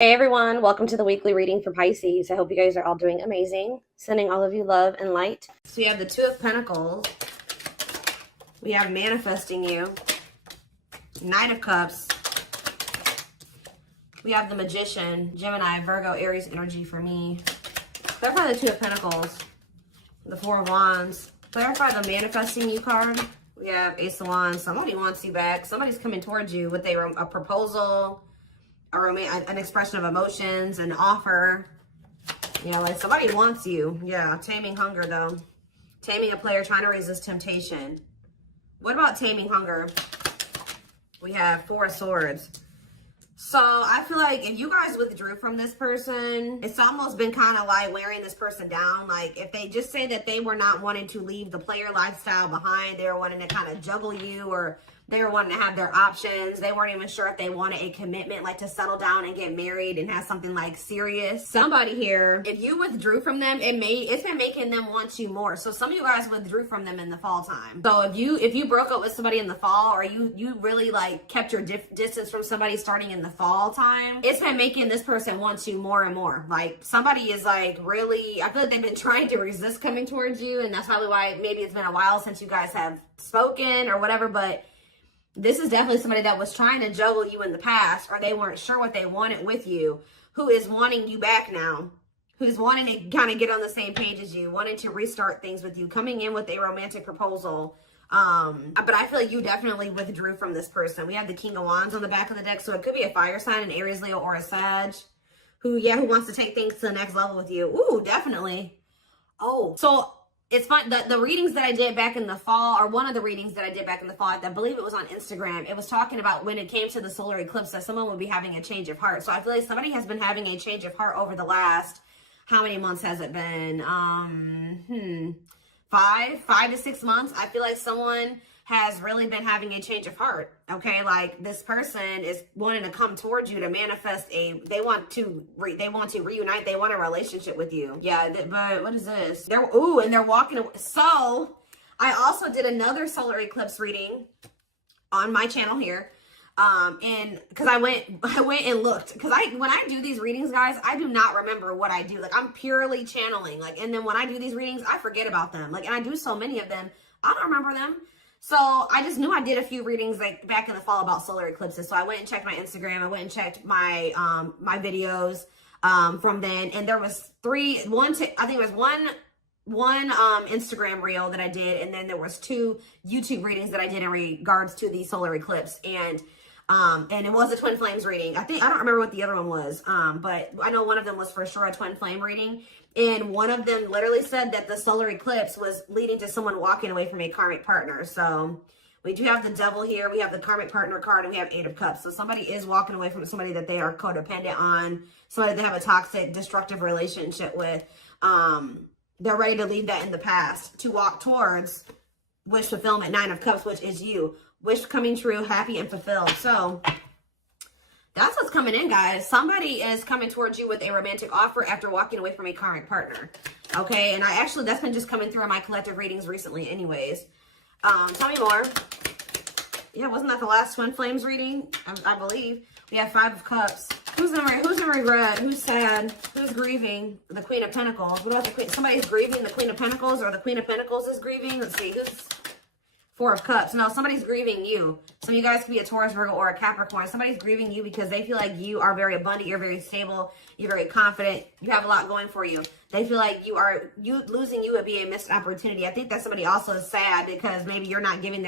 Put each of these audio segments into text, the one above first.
Hey everyone, welcome to the weekly reading for Pisces. I hope you guys are all doing amazing. Sending all of you love and light. So we have the Two of Pentacles. We have manifesting you. Nine of Cups. We have the Magician, Gemini, Virgo, Aries energy for me. Clarify the Two of Pentacles. The Four of Wands. Clarify the manifesting you card. We have Ace of Wands. Somebody wants you back. Somebody's coming towards you with a proposal. An expression of emotions, an offer. Yeah, like somebody wants you. Yeah, taming hunger though. Taming a player trying to resist temptation. What about taming hunger? We have Four of Swords. So I feel like if you guys withdrew from this person, it's almost been kind of like wearing this person down. Like if they just say that they were not wanting to leave the player lifestyle behind, they were wanting to kind of juggle you, or they were wanting to have their options. They weren't even sure if they wanted a commitment, like to settle down and get married and have something like serious. Somebody here, if you withdrew from them, it's been making them want you more. So some of you guys withdrew from them in the fall time. So if you broke up with somebody in the fall, or you really like kept your distance from somebody starting in the fall time, it's been making this person want you more and more. Like somebody is like really, I feel like they've been trying to resist coming towards you, and that's probably why maybe it's been a while since you guys have spoken or whatever, but this is definitely somebody that was trying to juggle you in the past, or they weren't sure what they wanted with you, who is wanting you back now, who's wanting to kind of get on the same page as you, wanting to restart things with you, coming in with a romantic proposal. But I feel like you definitely withdrew from this person. We have the King of Wands on the back of the deck, so it could be a fire sign, an Aries, Leo, or a Sag, who wants to take things to the next level with you. Ooh, definitely. Oh, so it's fun. The readings that I did back in the fall, or one of the readings that I did back in the fall, I believe it was on Instagram. It was talking about when it came to the solar eclipse that someone would be having a change of heart. So I feel like somebody has been having a change of heart over the last, how many months has it been? 5 to 6 months. I feel like someone has really been having a change of heart. Okay, like this person is wanting to come towards you to manifest they want to reunite. They want a relationship with you. Yeah, but what is this? They're walking away. So I also did another solar eclipse reading on my channel here. And because I went and looked, because when I do these readings, guys, I do not remember what I do. Like I'm purely channeling, like, and then when I do these readings, I forget about them. Like, and I do so many of them, I don't remember them. So I just knew I did a few readings like back in the fall about solar eclipses. So I went and checked my Instagram. I went and checked my my videos from then, and there was one Instagram reel that I did, and then there was 2 YouTube readings that I did in regards to the solar eclipse, and it was a twin flames reading. I don't remember what the other one was, but I know one of them was for sure a twin flame reading. And one of them literally said that the solar eclipse was leading to someone walking away from a karmic partner. So we do have the Devil here. We have the karmic partner card, and we have Eight of Cups. So somebody is walking away from somebody that they are codependent on, somebody they have a toxic, destructive relationship with. They're ready to leave that in the past to walk towards wish fulfillment, Nine of Cups, which is you. Wish coming true, happy and fulfilled. So that's what's coming in, guys. Somebody is coming towards you with a romantic offer after walking away from a karmic partner. Okay, and that's been just coming through in my collective readings recently anyways. Tell me more. Yeah, wasn't that the last twin flames reading? I believe. We have Five of Cups. Who's in regret? Who's sad? Who's grieving? The Queen of Pentacles. What about the Queen? Somebody's grieving the Queen of Pentacles, or the Queen of Pentacles is grieving. Let's see, who's Four of Cups. No, somebody's grieving you. Some of you guys could be a Taurus, Virgo, or a Capricorn. Somebody's grieving you because they feel like you are very abundant, you're very stable, you're very confident, you have a lot going for you. They feel like losing you would be a missed opportunity. I think that somebody also is sad because maybe you're not giving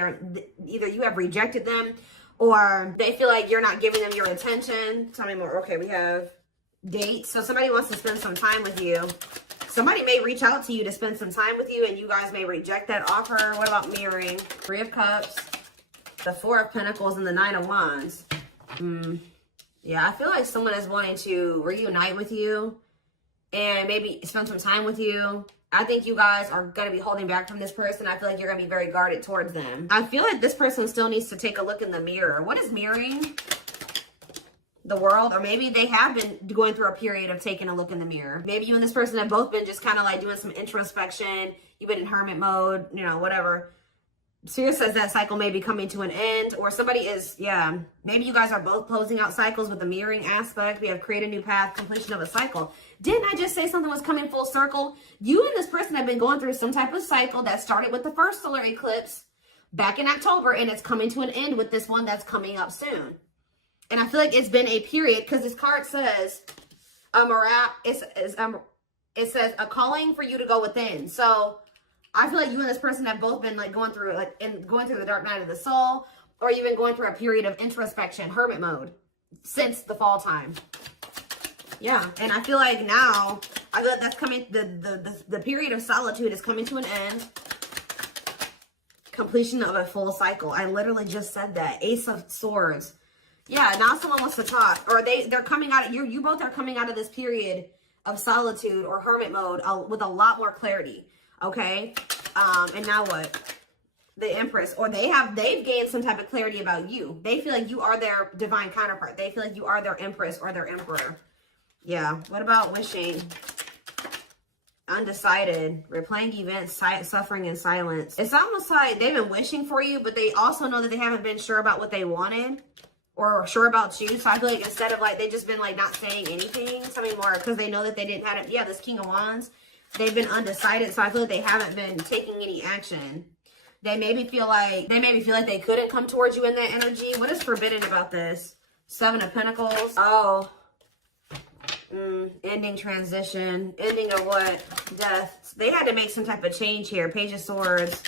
either you have rejected them, or they feel like you're not giving them your attention. Tell me more. Okay, we have dates. So somebody wants to spend some time with you. Somebody may reach out to you to spend some time with you, and you guys may reject that offer. What about mirroring? Three of Cups, the Four of Pentacles, and the Nine of Wands. Yeah, I feel like someone is wanting to reunite with you and maybe spend some time with you. I think you guys are going to be holding back from this person. I feel like you're going to be very guarded towards them. I feel like this person still needs to take a look in the mirror. What is mirroring? The world, or maybe they have been going through a period of taking a look in the mirror. Maybe you and this person have both been just kind of like doing some introspection. You've been in hermit mode, whatever. Spirit says that cycle may be coming to an end, or somebody is, yeah, maybe you guys are both closing out cycles with the mirroring aspect. We have created a new path, completion of a cycle. Didn't I just say something was coming full circle? You and this person have been going through some type of cycle that started with the first solar eclipse back in October, and it's coming to an end with this one that's coming up soon. And I feel like it's been a period, because this card says it says a calling for you to go within. So I feel like you and this person have both been like going through the dark night of the soul, or you've been going through a period of introspection, hermit mode, since the fall time. Yeah, and I feel like now, I feel like that's coming, the period of solitude is coming to an end. Completion of a full cycle. I literally just said that. Ace of Swords. Yeah, now someone wants to talk, or they're coming out of, you both are coming out of this period of solitude or hermit mode with a lot more clarity. Okay, and now what? The Empress, or they've gained some type of clarity about you. They feel like you are their divine counterpart. They feel like you are their Empress or their Emperor. Yeah. What about wishing? Undecided. Replaying events, suffering in silence. It's almost like they've been wishing for you, but they also know that they haven't been sure about what they wanted or sure about you. So I feel like instead of like, they've just been like not saying anything, tell me more, because they know that they didn't have it. Yeah, this King of Wands. They've been undecided, so I feel like they haven't been taking any action. They maybe feel like they couldn't come towards you in that energy. What is forbidden about this? Seven of Pentacles. Oh. Ending, transition. Ending of what? Death. They had to make some type of change here. Page of Swords.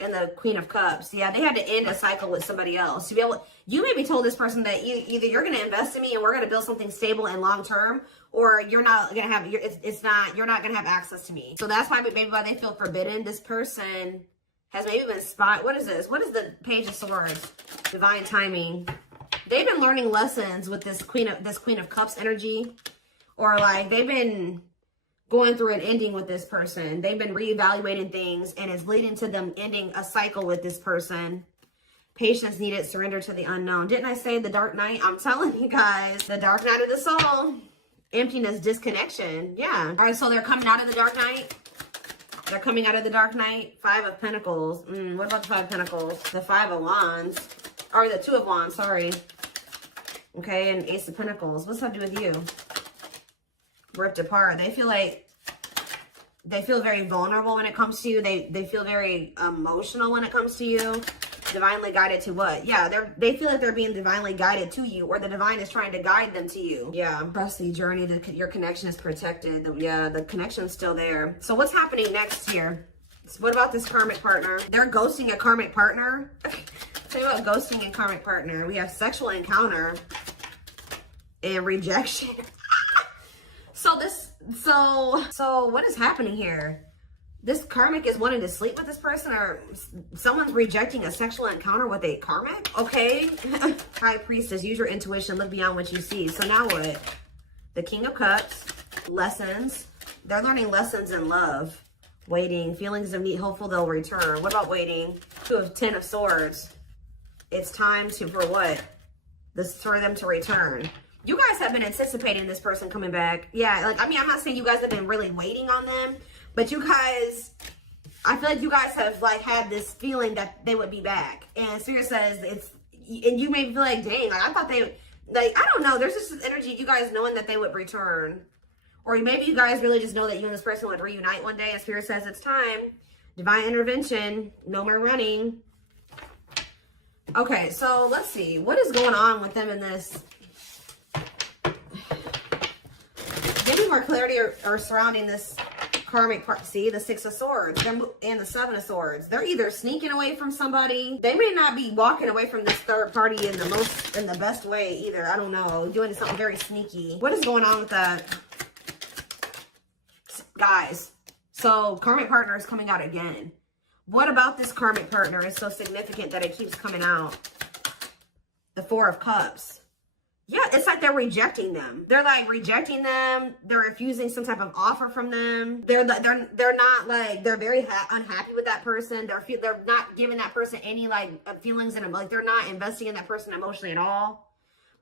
And the Queen of Cups. Yeah, they had to end a cycle with somebody else. You maybe told this person that either you're going to invest in me and we're going to build something stable and long term, or you're not going to have, you're not going to have access to me. So that's why maybe why they feel forbidden. This person has maybe been what is this? What is the Page of Swords? Divine timing. They've been learning lessons with this Queen of Cups energy, or like they've been going through an ending with this person. They've been reevaluating things, and it's leading to them ending a cycle with this person. Patience needed, surrender to the unknown. Didn't I say the dark night? I'm telling you guys, the dark night of the soul. Emptiness, disconnection. Yeah. All right, so they're coming out of the dark night. They're coming out of the dark night. Five of Pentacles. What about the Five of Pentacles? The Five of Wands. Or the Two of Wands, sorry. Okay, and Ace of Pentacles. What's that do with you? Ripped apart. They feel very vulnerable when it comes to you. They feel very emotional when it comes to you. Divinely guided to what? Yeah, they feel like they're being divinely guided to you, or the divine is trying to guide them to you. Yeah, trust the journey. Your connection is protected. The connection's still there. So what's happening next here? So what about this karmic partner? They're ghosting a karmic partner. Tell you about ghosting and karmic partner. We have sexual encounter and rejection. So what is happening here? This karmic is wanting to sleep with this person, or someone's rejecting a sexual encounter with a karmic? Okay. High Priestess, use your intuition, look beyond what you see. So now what? The King of Cups, lessons. They're learning lessons in love. Waiting, feelings of need, hopeful they'll return. What about waiting? Ten of Swords. It's time for what? For them to return. You guys have been anticipating this person coming back. Yeah, like, I mean, I'm not saying you guys have been really waiting on them, but you guys, I feel like you guys have like had this feeling that they would be back. And Spirit says and you may feel like, dang, like I thought they, like, I don't know. There's just this energy, you guys knowing that they would return. Or maybe you guys really just know that you and this person would reunite one day, and Spirit says it's time. Divine intervention, no more running. Okay, so let's see. What is going on with them in this? Give me more clarity or surrounding this karmic part. See, the Six of Swords and the Seven of Swords. They're either sneaking away from somebody. They may not be walking away from this third party in the best way either. I don't know. Doing something very sneaky. What is going on with that? Guys, so karmic partner is coming out again. What about this karmic partner is so significant that it keeps coming out? The Four of Cups. Yeah, it's like they're rejecting them. They're like rejecting them. They're refusing some type of offer from them. They're not like, they're very unhappy with that person. They're not giving that person any like feelings in them. Like they're not investing in that person emotionally at all.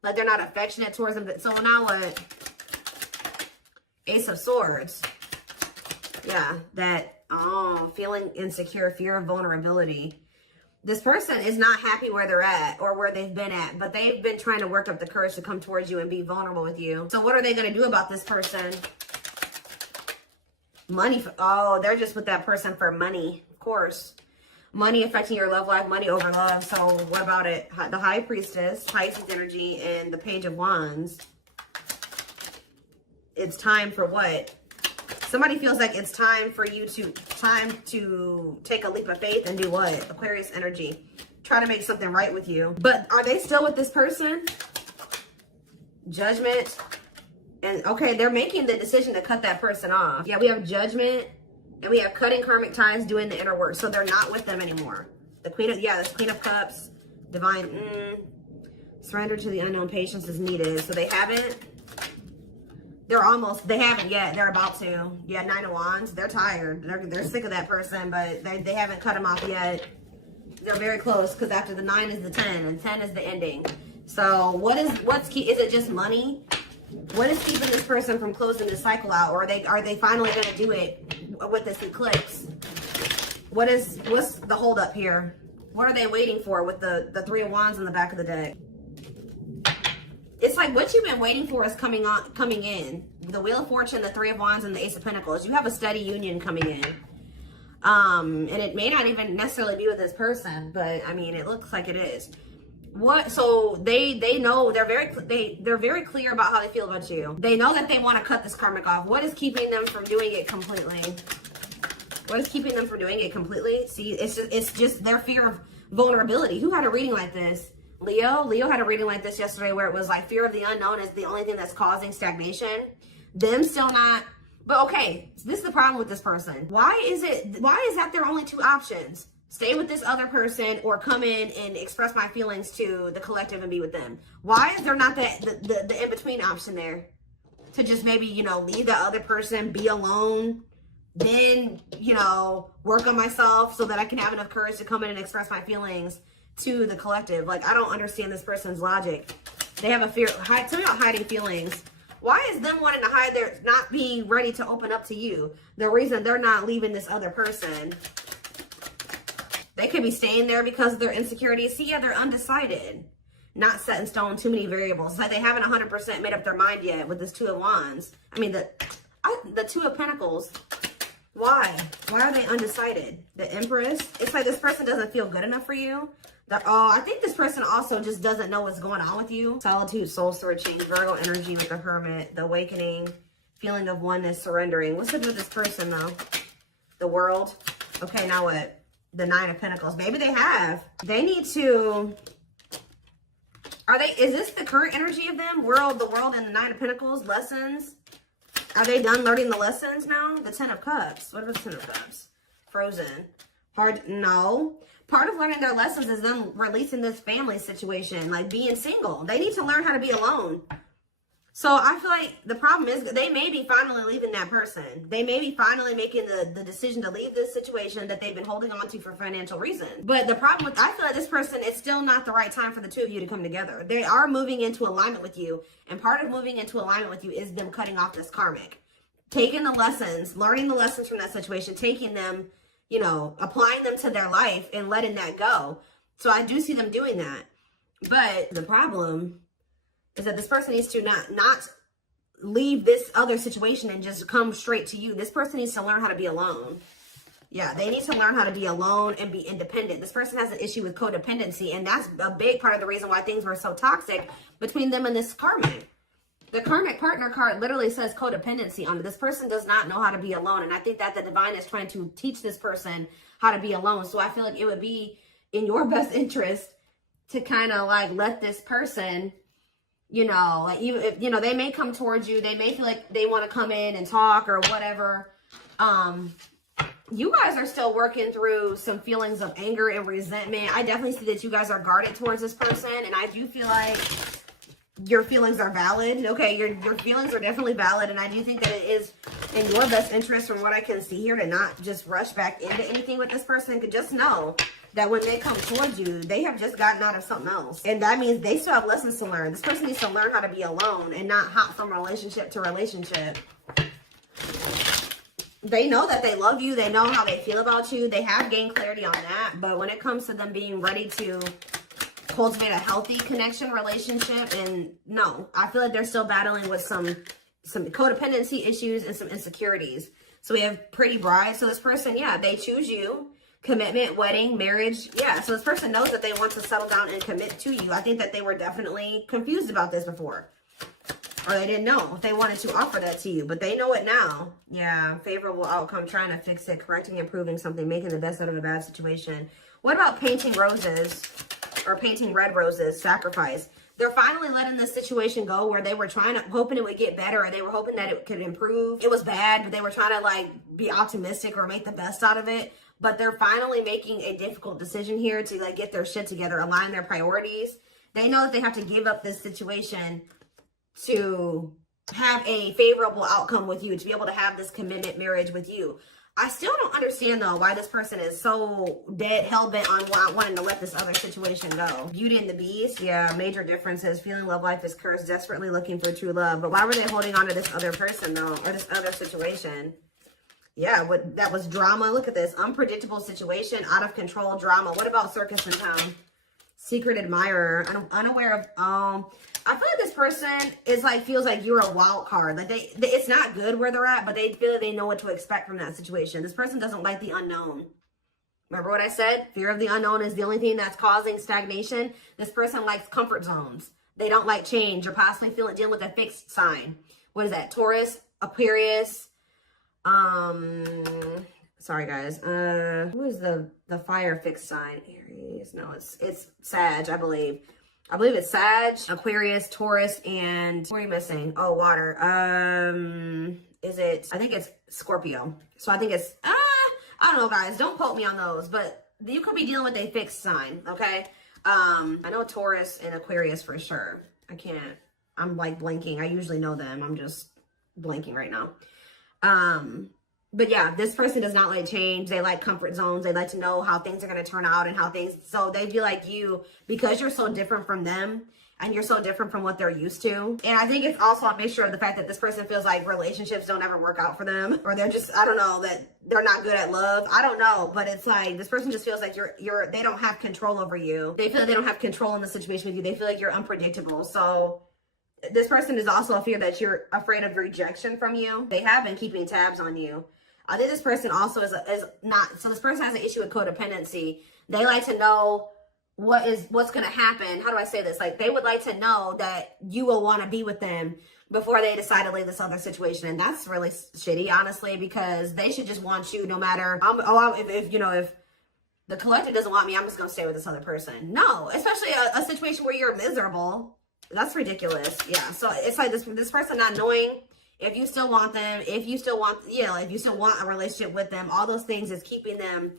Like they're not affectionate towards them. So now what? Ace of Swords. Yeah, that, oh, feeling insecure, fear of vulnerability. This person is not happy where they're at or where they've been at, but they've been trying to work up the courage to come towards you and be vulnerable with you. So what are they going to do about this person? Money. Oh, they're just with that person for money, of course. Money affecting your love life, money over love. So what about it? The High Priestess, Pisces energy, and the Page of Wands. It's time for what? Somebody feels like it's time for you to, take a leap of faith and do what? Aquarius energy. Try to make something right with you. But are they still with this person? Judgment. And okay, they're making the decision to cut that person off. Yeah, we have Judgment. And we have cutting karmic ties, doing the inner work. So they're not with them anymore. The Queen of, yeah, this Queen of Cups. Divine, surrender to the unknown, patience is needed. So they haven't. They haven't yet. They're about to. Yeah, Nine of Wands. They're tired. They're sick of that person, but they haven't cut them off yet. They're very close because after the 9 is the 10, and 10 is the ending. So what's key? Is it just money? What is keeping this person from closing this cycle out? Or are they finally going to do it with this eclipse? What's the holdup here? What are they waiting for with the 3 of Wands in the back of the deck? It's like what you've been waiting for is coming in. The Wheel of Fortune, the 3 of Wands, and the Ace of Pentacles. You have a steady union coming in. And it may not even necessarily be with this person, but I mean, it looks like it is. So they know, they're very clear about how they feel about you. They know that they want to cut this karmic off. What is keeping them from doing it completely? What is keeping them from doing it completely? See, it's just their fear of vulnerability. Who had a reading like this? Leo had a reading like this yesterday where it was like fear of the unknown is the only thing that's causing stagnation. Them still not. But okay, so this is the problem with this person. Why is that their only 2 options? Stay with this other person or come in and express my feelings to the collective and be with them. Why is there not the in-between option there? To just maybe, leave the other person, be alone, then, work on myself so that I can have enough courage to come in and express my feelings to the collective. Like, I don't understand this person's logic. They have a fear. Tell me about hiding feelings. Why is them wanting to hide their, not being ready to open up to you? The reason they're not leaving this other person. They could be staying there because of their insecurities. See, yeah, they're undecided. Not set in stone, too many variables. It's like they haven't 100% made up their mind yet with this 2 of Wands. I mean, the 2 of Pentacles. Why? Why are they undecided? The Empress. It's like this person doesn't feel good enough for you. I think this person also just doesn't know what's going on with you. Solitude, soul searching, Virgo energy with the Hermit, the Awakening, feeling of oneness, surrendering. What's up with this person, though? The World. Okay, now what? The 9 of Pentacles. Maybe they have. They need to... Is this the current energy of them? The World, and the 9 of Pentacles. Lessons. Are they done learning the lessons now? The 10 of Cups. What about the 10 of Cups? Frozen. No. Part of learning their lessons is them releasing this family situation, like being single. They need to learn how to be alone. So I feel like the problem is they may be finally leaving that person. They may be finally making the decision to leave this situation that they've been holding on to for financial reasons. But the problem with, I feel like this person, it's still not the right time for the 2 of you to come together. They are moving into alignment with you. And part of moving into alignment with you is them cutting off this karmic. Taking the lessons, learning the lessons from that situation, taking them, applying them to their life and letting that go. So I do see them doing that. But the problem is that this person needs to not leave this other situation and just come straight to you. This person needs to learn how to be alone. Yeah, they need to learn how to be alone and be independent. This person has an issue with codependency, and that's a big part of the reason why things were so toxic between them and this karmic. The karmic partner card literally says codependency on it. This person does not know how to be alone, and I think that the divine is trying to teach this person how to be alone. So I feel like it would be in your best interest to kind of like let this person... they may come towards you. They may feel like they want to come in and talk or whatever. You guys are still working through some feelings of anger and resentment. I definitely see that you guys are guarded towards this person. And I do feel like your feelings are valid. Okay, your feelings are definitely valid. And I do think that it is in your best interest, from what I can see here, to not just rush back into anything with this person. Could just know that when they come towards you, they have just gotten out of something else. And that means they still have lessons to learn. This person needs to learn how to be alone and not hop from relationship to relationship. they know that they love you. They know how they feel about you. They have gained clarity on that. But when it comes to them being ready to cultivate a healthy connection relationship, and no, I feel like they're still battling with some codependency issues and some insecurities. So we have pretty bride. So this person, yeah, they choose you. Commitment, wedding, marriage. Yeah, so this person knows that they want to settle down and commit to you. I think that they were definitely confused about this before. Or they didn't know if they wanted to offer that to you. But they know it now. Yeah, favorable outcome, trying to fix it, correcting, improving something, making the best out of a bad situation. What about painting roses? Or painting red roses, sacrifice. They're finally letting this situation go where they were hoping it would get better, or they were hoping that it could improve. It was bad, but they were trying to like be optimistic or make the best out of it. But they're finally making a difficult decision here to like get their shit together, align their priorities. They know that they have to give up this situation to have a favorable outcome with you, to be able to have this commitment marriage with you. I still don't understand, though, why this person is so dead, hell-bent on wanting to let this other situation go. Beauty and the Beast, yeah, major differences. Feeling love life is cursed, desperately looking for true love. But why were they holding on to this other person, though, or this other situation? Yeah, that was drama. Look at this. Unpredictable situation, out of control drama. What about circus in town? Secret admirer, unaware of, I feel like this person is like, feels like you're a wild card. Like it's not good where they're at, but they feel like they know what to expect from that situation. This person doesn't like the unknown. Remember what I said? Fear of the unknown is the only thing that's causing stagnation. This person likes comfort zones. They don't like change, or possibly dealing with a fixed sign. What is that? Taurus, Aquarius, sorry guys. Who is the fire fixed sign? Aries. No, it's Sag, I believe. I believe it's Sag, Aquarius, Taurus, and what are you missing? Oh, water. I think it's Scorpio. So I think it's, I don't know, guys. Don't quote me on those, but you could be dealing with a fixed sign, okay? I know Taurus and Aquarius for sure. I'm like blanking. I usually know them. I'm just blanking right now. But yeah, this person does not like change. They like comfort zones. They like to know how things are going to turn out and so they feel like you, because you're so different from them and you're so different from what they're used to. And I think it's also a mixture of the fact that this person feels like relationships don't ever work out for them, or they're just, I don't know, that they're not good at love. I don't know, but it's like, this person just feels like they don't have control over you. They feel like they don't have control in the situation with you. They feel like you're unpredictable. So this person is also a fear that you're afraid of rejection from you. They have been keeping tabs on you. I think this person also is not, so this person has an issue with codependency. They like to know what's going to happen. How do I say this? Like, they would like to know that you will want to be with them before they decide to leave this other situation. And that's really shitty, honestly, because they should just want you no matter, if the collective doesn't want me, I'm just going to stay with this other person. No, especially a situation where you're miserable. That's ridiculous. Yeah. So it's like this person not knowing if you still want them, if you still want a relationship with them, all those things is keeping them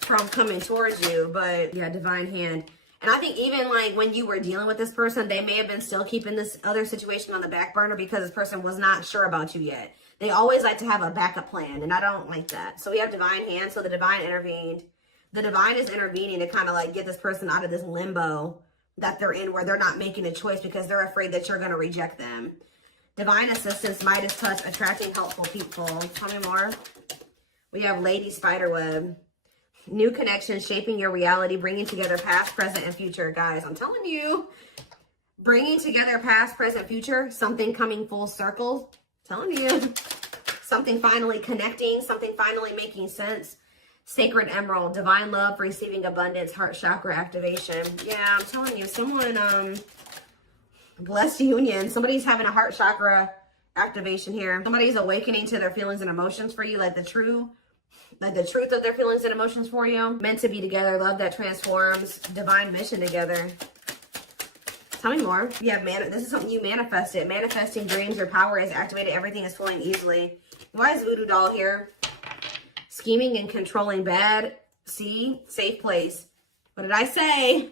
from coming towards you. But yeah, divine hand. And I think even like when you were dealing with this person, they may have been still keeping this other situation on the back burner because this person was not sure about you yet. They always like to have a backup plan, and I don't like that. So we have divine hand. So the divine intervened. The divine is intervening to kind of like get this person out of this limbo that they're in, where they're not making a choice because they're afraid that you're going to reject them. Divine assistance, Midas touch, attracting helpful people. Tell me more. We have Lady Spiderweb. New connections, shaping your reality, bringing together past, present, and future. Guys, I'm telling you, bringing together past, present, future, something coming full circle. Telling you, something finally connecting, something finally making sense. Sacred Emerald, divine love, receiving abundance, heart chakra activation. Yeah, I'm telling you, someone, blessed union. Somebody's having a heart chakra activation here. Somebody's awakening to their feelings and emotions for you, like the truth of their feelings and emotions for you. Meant to be together, love that transforms, divine mission together. Tell me more. Yeah, this is something you manifested. Manifesting dreams, your power is activated, everything is flowing easily. Why is Voodoo Doll here? Scheming and controlling, bad. See, safe place. What did I say?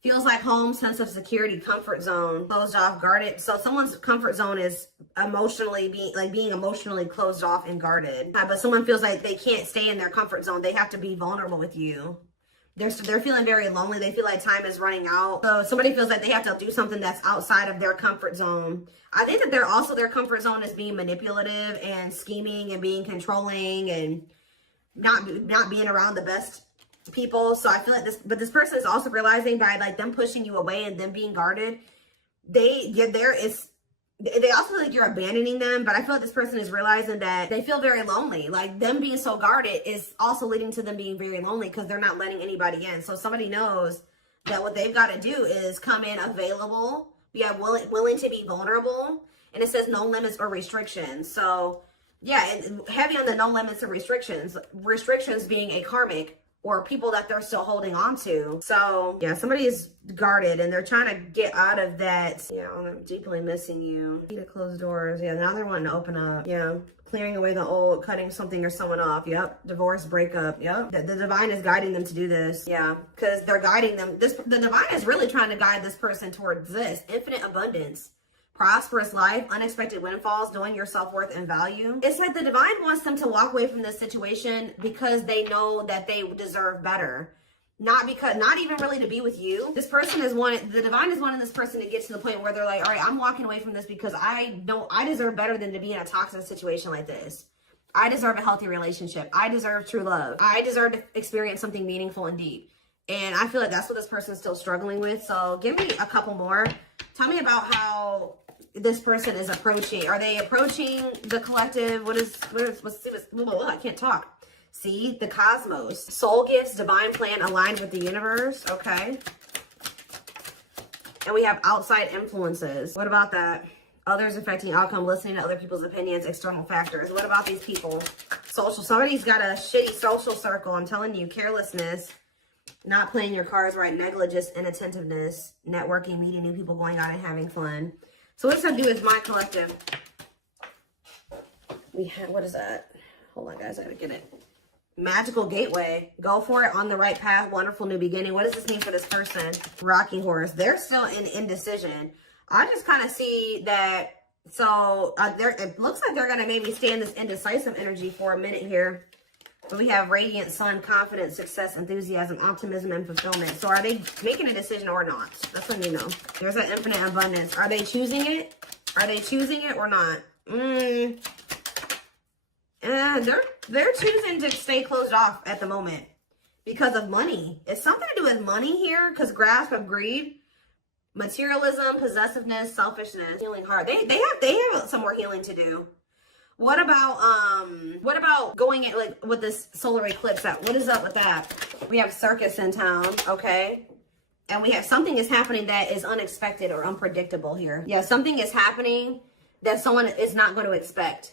Feels like home, sense of security, comfort zone, closed off, guarded. So someone's comfort zone is being emotionally closed off and guarded. But someone feels like they can't stay in their comfort zone. They have to be vulnerable with you. They're feeling very lonely. They feel like time is running out. So somebody feels like they have to do something that's outside of their comfort zone. I think that their comfort zone is being manipulative and scheming and being controlling and not being around the best people. So I feel like this person is also realizing by like them pushing you away and them being guarded, they also feel like you're abandoning them, but I feel like this person is realizing that they feel very lonely. Like them being so guarded is also leading to them being very lonely because they're not letting anybody in. So somebody knows that what they've got to do is come in available, willing to be vulnerable, and it says no limits or restrictions. So yeah, heavy on the no limits or restrictions. Restrictions being a karmic or people that they're still holding on to. So yeah, somebody is guarded and they're trying to get out of that. Yeah, I'm deeply missing you. Need to close doors. Yeah, now they're wanting to open up. Yeah, clearing away the old, cutting something or someone off. Yep, divorce, breakup. Yep, the divine is guiding them to do this. Yeah, because they're guiding them. The divine is really trying to guide this person towards this infinite abundance. Prosperous life, unexpected windfalls, knowing your self-worth and value. It's like the divine wants them to walk away from this situation because they know that they deserve better. Not even really to be with you. This person the divine is wanting this person to get to the point where they're like, all right, I'm walking away from this because I know I deserve better than to be in a toxic situation like this. I deserve a healthy relationship. I deserve true love. I deserve to experience something meaningful and deep. And I feel like that's what this person's still struggling with. So give me a couple more. Tell me about how this person is approaching. Are they approaching the collective? I can't talk. See, the cosmos. Soul gifts, divine plan aligned with the universe. Okay. And we have outside influences. What about that? Others affecting outcome, listening to other people's opinions, external factors. What about these people? Social. Somebody's got a shitty social circle. I'm telling you, carelessness, not playing your cards right, negligence, inattentiveness, networking, meeting new people, going out and having fun. So what does that do with my collective? What is that? Hold on, guys. I gotta get it. Magical gateway. Go for it. On the right path. Wonderful new beginning. What does this mean for this person? Rocking horse. They're still in indecision. I just kind of see that. So it looks like they're going to maybe stay in this indecisive energy for a minute here. But we have radiant sun, confidence, success, enthusiasm, optimism, and fulfillment. So are they making a decision or not? That's when you know. There's an infinite abundance. Are they choosing it? Are they choosing it or not? They're choosing to stay closed off at the moment because of money. It's something to do with money here, because grasp of greed, materialism, possessiveness, selfishness, healing heart. They have some more healing to do. What about going in, like, with this solar eclipse? What is up with that? We have circus in town, okay? And we have something is happening that is unexpected or unpredictable here. Yeah, something is happening that someone is not going to expect.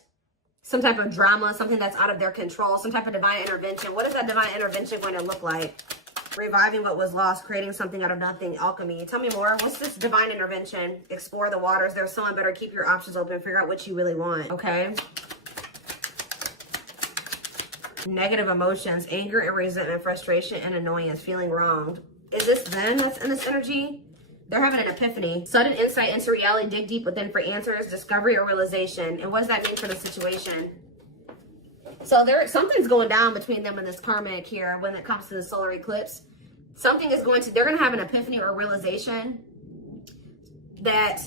Some type of drama, something that's out of their control, some type of divine intervention. What is that divine intervention going to look like? Reviving what was lost, creating something out of nothing, alchemy. Tell me more. What's this divine intervention? Explore the waters. There's someone better. Keep your options open. Figure out what you really want. Okay. Negative emotions, anger and resentment, frustration and annoyance, feeling wronged. Is this them that's in this energy? They're having an epiphany. Sudden insight into reality. Dig deep within for answers, discovery, or realization. And what does that mean for the situation? So something's going down between them and this karmic here when it comes to the solar eclipse. They're going to have an epiphany or realization that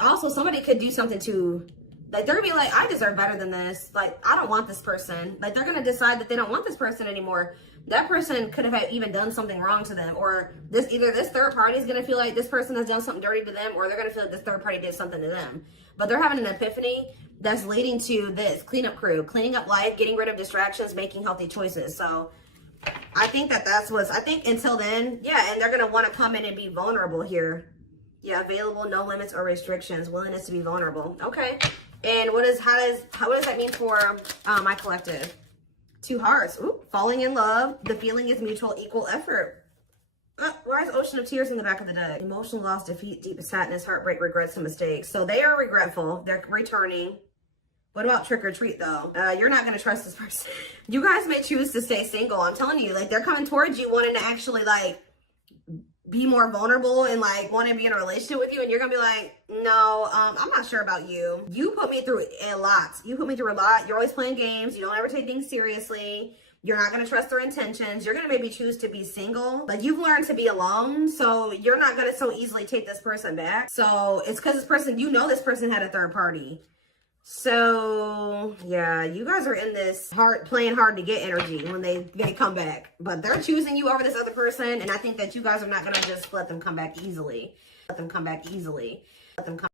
also somebody could do something to, like, they're going to be like, I deserve better than this. Like, I don't want this person. Like, they're going to decide that they don't want this person anymore. That person could have even done something wrong to them, or either this third party is going to feel like this person has done something dirty to them, or they're going to feel like this third party did something to them. But they're having an epiphany that's leading to this cleanup crew, cleaning up life, getting rid of distractions, making healthy choices. So I think I think until then, yeah, and they're going to want to come in and be vulnerable here. Yeah, available, no limits or restrictions, willingness to be vulnerable. Okay. And what does that mean for my collective? 2 hearts. Ooh, falling in love. The feeling is mutual, equal effort. Why is ocean of tears in the back of the deck? Emotional loss, defeat, deep sadness, heartbreak, regrets, and mistakes. So they are regretful. They're returning. What about trick or treat, though? You're not going to trust this person. You guys may choose to stay single. I'm telling you, like, they're coming towards you wanting to actually, like, be more vulnerable and, like, want to be in a relationship with you. And you're going to be like, no, I'm not sure about you. You put me through a lot. You're always playing games. You don't ever take things seriously. You're not going to trust their intentions. You're going to maybe choose to be single. Like, you've learned to be alone, so you're not going to so easily take this person back. So it's because this person, you know, this person had a third party. So yeah, you guys are in this playing hard to get energy when they come back, but they're choosing you over this other person. And I think that you guys are not going to just let them come back easily. Let them come back easily. Let them come